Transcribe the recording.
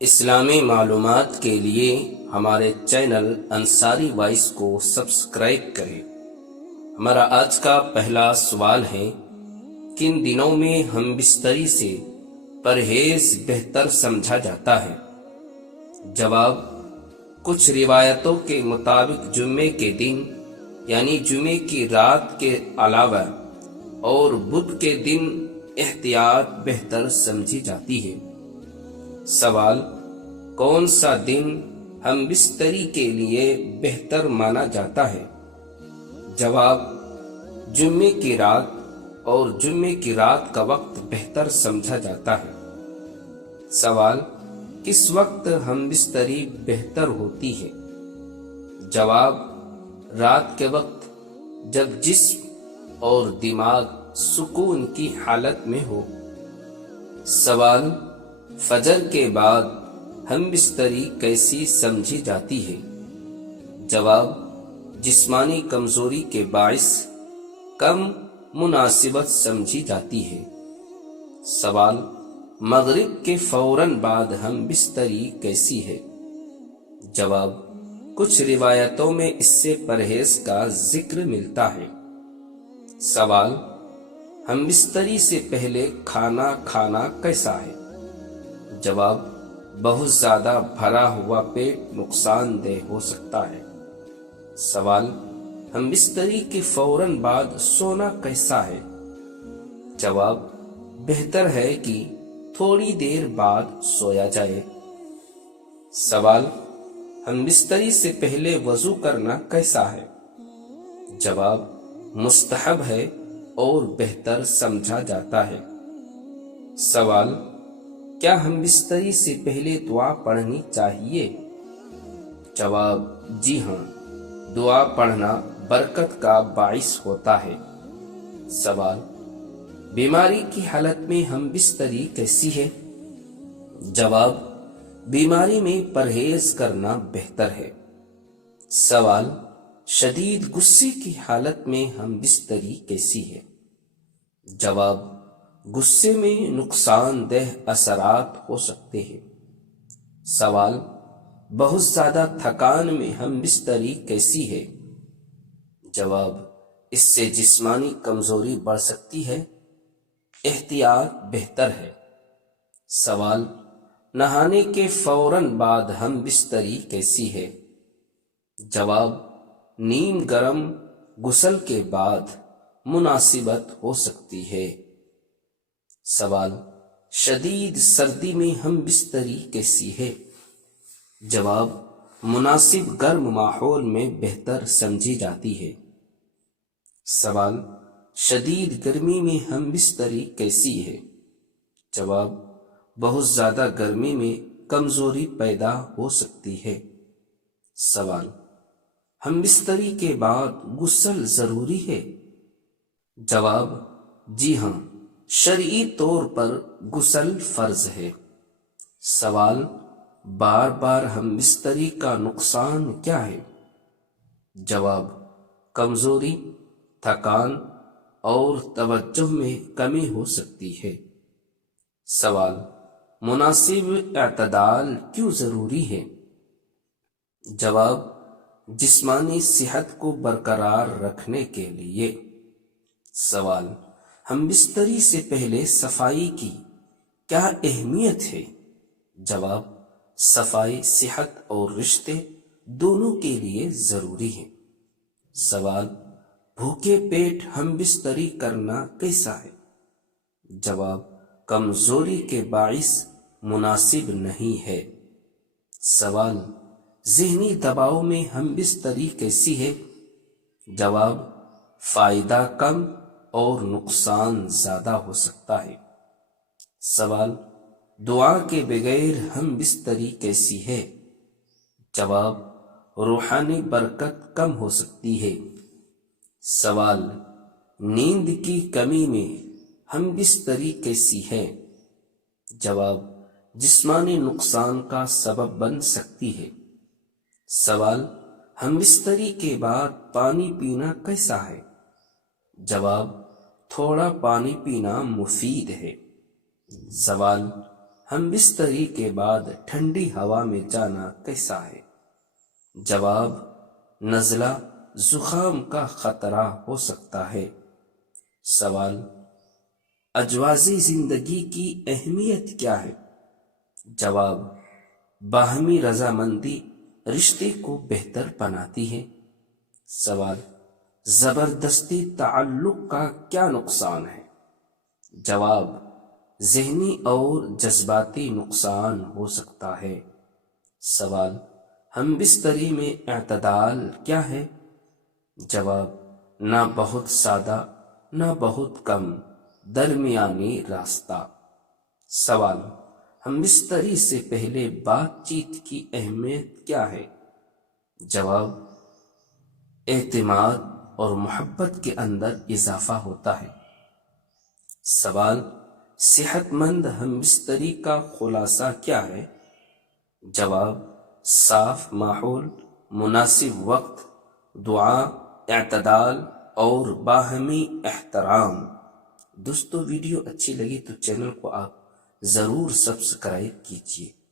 اسلامی معلومات کے لیے ہمارے چینل انصاری وائس کو سبسکرائب کریں۔ ہمارا آج کا پہلا سوال ہے، کن دنوں میں ہم بستری سے پرہیز بہتر سمجھا جاتا ہے؟ جواب، کچھ روایتوں کے مطابق جمعے کے دن یعنی جمعے کی رات کے علاوہ اور بدھ کے دن احتیاط بہتر سمجھی جاتی ہے۔ سوال، کون سا دن ہم بستری کے لیے بہتر مانا جاتا ہے؟ جواب، جمعے کی رات اور جمعے کی رات کا وقت بہتر سمجھا جاتا ہے۔ سوال، کس وقت ہم بستری بہتر ہوتی ہے؟ جواب، رات کے وقت جب جسم اور دماغ سکون کی حالت میں ہو۔ سوال، فجر کے بعد ہم بستری کیسی سمجھی جاتی ہے؟ جواب، جسمانی کمزوری کے باعث کم مناسبت سمجھی جاتی ہے۔ سوال، مغرب کے فوراً بعد ہم بستری کیسی ہے؟ جواب، کچھ روایتوں میں اس سے پرہیز کا ذکر ملتا ہے۔ سوال، ہم بستری سے پہلے کھانا کھانا کیسا ہے؟ جواب، بہت زیادہ بھرا ہوا پیٹ نقصان دہ ہو سکتا ہے۔ سوال، ہم بستری کے فوراً بعد سونا کیسا ہے؟ جواب، بہتر ہے کہ تھوڑی دیر بعد سویا جائے۔ سوال، ہم بستری سے پہلے وضو کرنا کیسا ہے؟ جواب، مستحب ہے اور بہتر سمجھا جاتا ہے۔ سوال، کیا ہم بستری سے پہلے دعا پڑھنی چاہیے؟ جواب، جی ہاں، دعا پڑھنا برکت کا باعث ہوتا ہے۔ سوال، بیماری کی حالت میں ہم بستری کیسی ہے؟ جواب، بیماری میں پرہیز کرنا بہتر ہے۔ سوال، شدید غصے کی حالت میں ہم بستری کیسی ہے؟ جواب، غصے میں نقصان دہ اثرات ہو سکتے ہیں۔ سوال، بہت زیادہ تھکان میں ہم بستری کیسی ہے؟ جواب، اس سے جسمانی کمزوری بڑھ سکتی ہے، احتیاط بہتر ہے۔ سوال، نہانے کے فوراً بعد ہم بستری کیسی ہے؟ جواب، نیم گرم غسل کے بعد مناسبت ہو سکتی ہے۔ سوال، شدید سردی میں ہم بستری کیسی ہے؟ جواب، مناسب گرم ماحول میں بہتر سمجھی جاتی ہے۔ سوال، شدید گرمی میں ہم بستری کیسی ہے؟ جواب، بہت زیادہ گرمی میں کمزوری پیدا ہو سکتی ہے۔ سوال، ہم بستری کے بعد غسل ضروری ہے؟ جواب، جی ہاں، شرعی طور پر غسل فرض ہے۔ سوال، بار بار ہم بستری کا نقصان کیا ہے؟ جواب، کمزوری، تھکان اور توجہ میں کمی ہو سکتی ہے۔ سوال، مناسب اعتدال کیوں ضروری ہے؟ جواب، جسمانی صحت کو برقرار رکھنے کے لیے۔ سوال، ہم بستری سے پہلے صفائی کی کیا اہمیت ہے؟ جواب، صفائی صحت اور رشتے دونوں کے لیے ضروری ہے۔ سوال، بھوکے پیٹ ہم بستری کرنا کیسا ہے؟ جواب، کمزوری کے باعث مناسب نہیں ہے۔ سوال، ذہنی دباؤ میں ہم بستری کیسی ہے؟ جواب، فائدہ کم اور نقصان زیادہ ہو سکتا ہے۔ سوال، دعا کے بغیر ہم بستری کیسی ہے؟ جواب، روحانی برکت کم ہو سکتی ہے۔ سوال، نیند کی کمی میں ہم بستری کیسی ہے؟ جواب، جسمانی نقصان کا سبب بن سکتی ہے۔ سوال، ہم بستری کے بعد پانی پینا کیسا ہے؟ جواب، تھوڑا پانی پینا مفید ہے۔ سوال، ہم بستری کے بعد ٹھنڈی ہوا میں جانا کیسا ہے؟ جواب: نزلہ زکام کا خطرہ ہو سکتا ہے۔ سوال: اجوازی زندگی کی اہمیت کیا ہے؟ جواب: باہمی رضامندی رشتے کو بہتر بناتی ہے۔ سوال: زبردستی تعلق کا کیا نقصان ہے؟ جواب: ذہنی اور جذباتی نقصان ہو سکتا ہے۔ سوال: ہم بستری میں اعتدال کیا ہے؟ جواب: نہ بہت زیادہ نہ بہت کم، درمیانی راستہ۔ سوال: ہم بستری سے پہلے بات چیت کی اہمیت کیا ہے؟ جواب: اعتماد اور محبت کے اندر اضافہ ہوتا ہے۔ سوال: صحت مند ہم بستری کا خلاصہ کیا ہے؟ جواب: صاف ماحول، مناسب وقت، دعا، اعتدال اور باہمی احترام۔ دوستو، ویڈیو اچھی لگی تو چینل کو آپ ضرور سبسکرائب کیجیے۔